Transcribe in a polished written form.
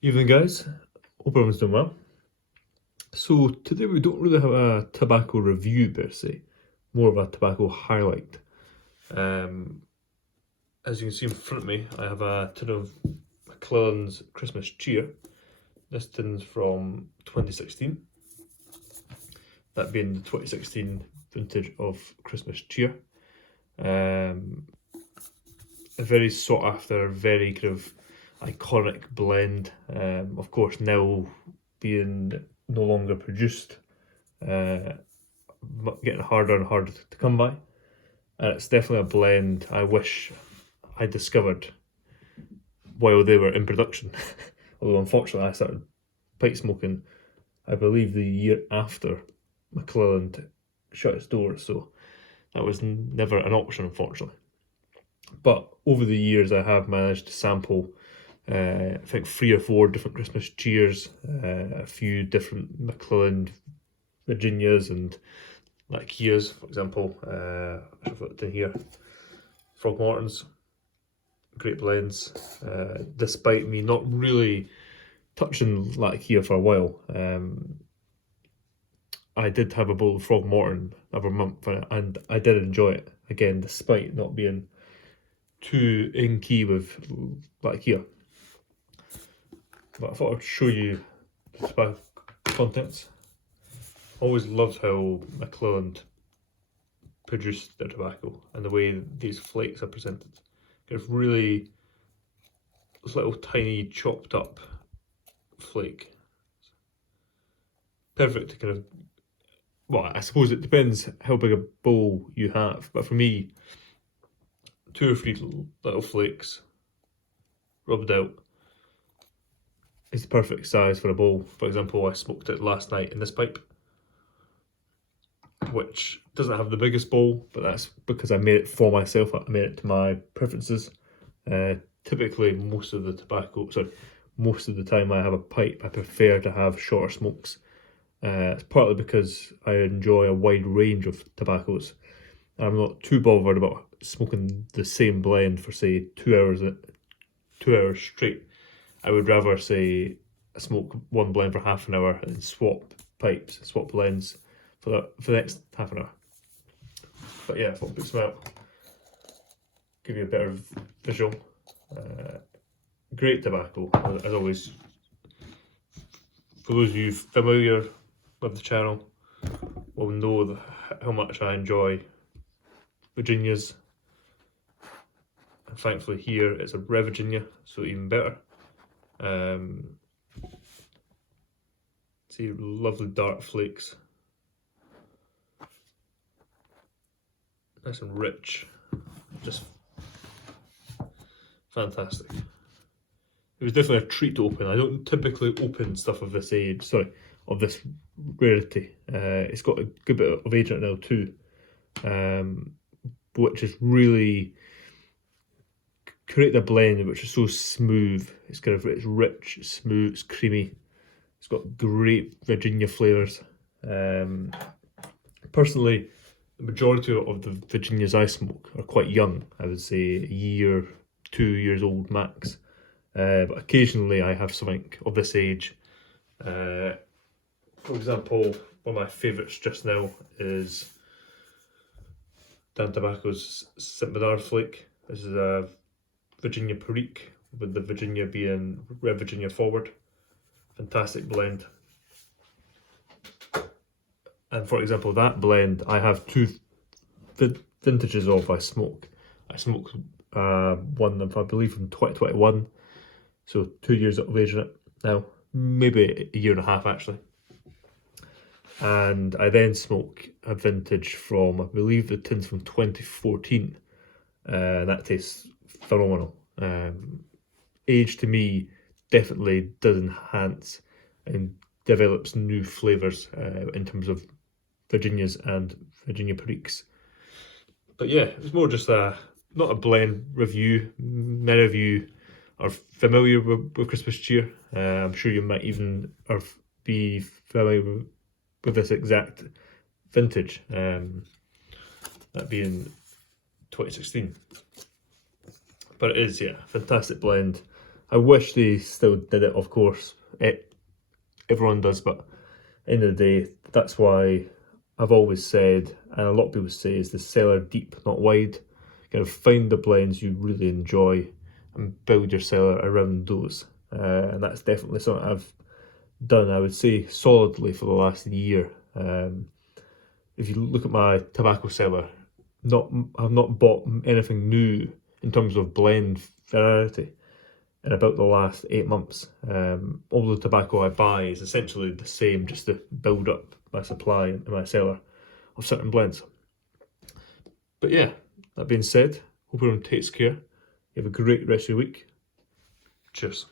Evening guys, hope everyone's doing well. So today we don't really have a tobacco review per se, more of a tobacco highlight. As you can see in front of me, I have a tin of McClelland's Christmas Cheer. This tin's from 2016, that being the 2016 vintage of Christmas Cheer. A very sought after, very kind of iconic blend. Of course, now being no longer produced, getting harder and harder to come by. And it's definitely a blend I wish I discovered while they were in production. Although unfortunately I started pipe smoking, I believe, the year after McClelland shut its doors, so that was never an option, unfortunately. But over the years I have managed to sample I think 3 or 4 different Christmas cheers, a few different McClelland Virginias and like Kias, for example. I've got in here Frogmortons, great blends. Despite me not really touching Latakia for a while, I did have a bowl of Frogmorton every month, and I did enjoy it again, despite not being too in key with Latakia. But I thought I'd show you the tobacco contents. Always loved how McClelland produced their tobacco and the way these flakes are presented. Kind of really, this little tiny chopped up flake. Perfect to kind of, well, I suppose it depends how big a bowl you have, but for me, 2 or 3 little flakes rubbed out is the perfect size for a bowl. For example, I smoked it last night in this pipe, which doesn't have the biggest bowl, but that's because I made it for myself. I made it to my preferences. Typically, most of the time I have a pipe, I prefer to have shorter smokes. It's partly because I enjoy a wide range of tobaccos. I'm not too bothered about smoking the same blend for say 2 hours, 2 hours straight. I would rather say smoke one blend for half an hour and swap pipes, swap blends for the next half an hour. But yeah, I thought I'd mix them out, give you a better visual. Great tobacco, as always. For those of you familiar with the channel will know how much I enjoy Virginias. And thankfully here it's a Red Virginia, so even better. See, lovely dark flakes. Nice and rich, just fantastic. It was definitely a treat to open. I don't typically open stuff of this age, of this rarity. It's got a good bit of age in it now too, which is really create a blend which is so smooth. It's rich, it's smooth, it's creamy. It's got great Virginia flavours. Personally, the majority of the Virginias I smoke are quite young. I would say a year, 2 years old max. But occasionally I have something of this age. For example, one of my favourites just now is Dan Tobacco's St Bernard flake. This is a Virginia Perique, with the Virginia being Red Virginia forward. Fantastic blend. And for example, that blend I have 2 vintages of I smoke. I smoked one I believe from 2021, so 2 years of age in it now, maybe a year and a half actually. And I then smoke a vintage from, I believe the tin's from 2014. That tastes phenomenal. Age to me definitely does enhance and develops new flavours in terms of Virginias and Virginia Periques. But yeah, it was more just not a blend review. Many of you are familiar with Christmas cheer. I'm sure you might even be familiar with this exact vintage, that being 2016. But it is, yeah, fantastic blend. I wish they still did it, of course. Everyone does, but at the end of the day, that's why I've always said, and a lot of people say, is the cellar deep, not wide. Kind of find the blends you really enjoy and build your cellar around those. And that's definitely something I've done, I would say, solidly for the last year. If you look at my tobacco cellar, I've not bought anything new in terms of blend variety in about the last 8 months. All the tobacco I buy is essentially the same, just to build up my supply in my cellar of certain blends. But yeah, that being said, hope everyone takes care. You have a great rest of your week. Cheers.